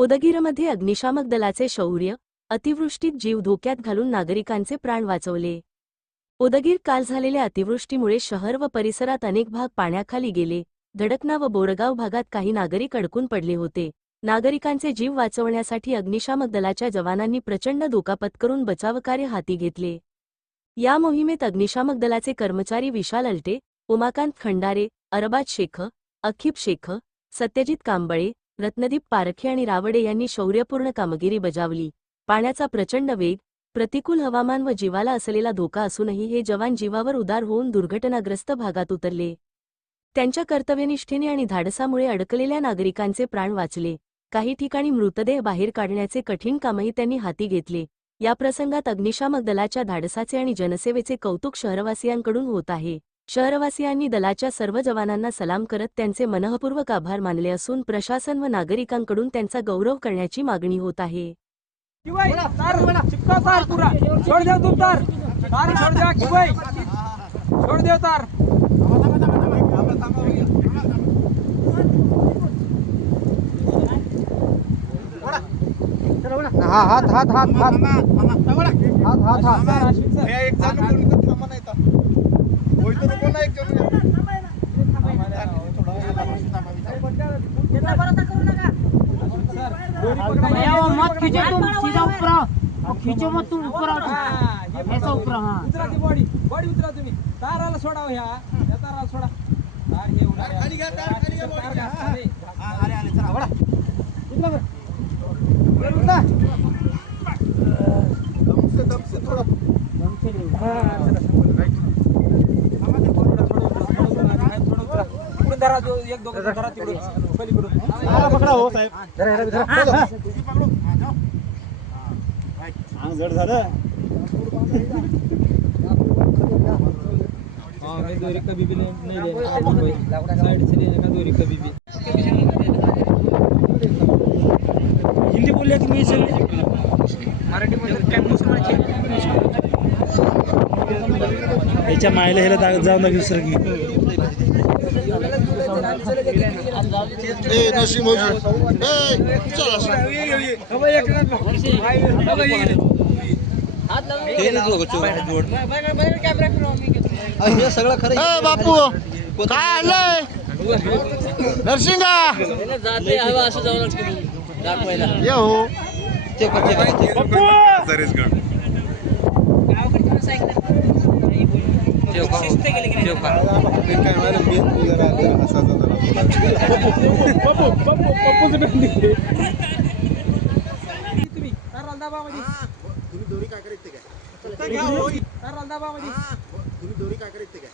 उदगीरमध्ये अग्निशामक दलाचे शौर्य अतिवृष्टीत जीव धोक्यात घालून नागरिकांचे प्राण वाचवले. उदगीर काल झालेल्या अतिवृष्टीमुळे शहर व परिसरात अनेक भाग पाण्याखाली गेले. धडकना व बोरगाव भागात काही नागरिक अडकून पडले होते. नागरिकांचे जीव वाचवण्यासाठी अग्निशामक दलाच्या जवानांनी प्रचंड धोका पत्करून बचावकार्य हाती घेतले. या मोहिमेत अग्निशामक दलाचे कर्मचारी विशाल अल्टे उमाकांत खंडारे अरबाज शेख अखिब शेख सत्यजित कांबळे रत्नदीप पारखे आणि रावडे यांनी शौर्यपूर्ण कामगिरी बजावली. पाण्याचा प्रचंड वेग प्रतिकूल हवामान व जीवाला असलेला धोका असूनही हे जवान जीवावर उदार होऊन दुर्घटनाग्रस्त भागात उतरले. त्यांच्या कर्तव्यनिष्ठेने आणि धाडसामुळे अडकलेल्या नागरिकांचे प्राण वाचले. काही ठिकाणी मृतदेह बाहेर काढण्याचे कठीण कामही त्यांनी हाती घेतले. या प्रसंगात अग्निशामक दलाच्या धाडसाचे आणि जनसेवेचे कौतुक शहरवासियांकडून होत आहे. शहरवासियांनी दलाच्या सर्व जवानांना सलाम करत त्यांचे मनःपूर्वक आभार मानले असून प्रशासन व नागरिकांकडून त्यांचा गौरव करण्याची मागणी होत आहे. हा हात हात हात हात. हात हात हात. मत खींचो तुम सीधा ऊपर आओ खींचो मत तुम ऊपर आओ ऐसा ऊपर हाँ उतरा की बॉडी बॉडी उतरा. तुम्ही ताराला सोडा हो ह्या या ताराला सोडा तार हे उडा खाली घ्या, तार खाली घ्या, आले आले चला थोडं हा, चला, शंभर. थांबा ते थोडं, थोडं, थोडं, थोडं, थोडं, थोडं, थोडं उतरा. इकडून धरा जो एक दोघं धरा तिकडून पलीकडून. पकडा हो साहेब. जरा जरा जरा तुझी पकडू. हा, जाओ. अंग जड झालं. हाँ मैं दोरी कभी भी नहीं नहीं लेना साइड से लेने का दोरी कभी भी हिंदी बोलले की मी सगळे याच्या मायला ह्याला जाऊन लागेल सर की हे सगळं खरं बापू काय आणलंय नरसिंगा ये हो तुम्ही ताराला दाबा मध्ये तुम्ही दोरी काय करत ते काय ताराला दाबा मध्ये तुम्ही दोरी काय करत ते काय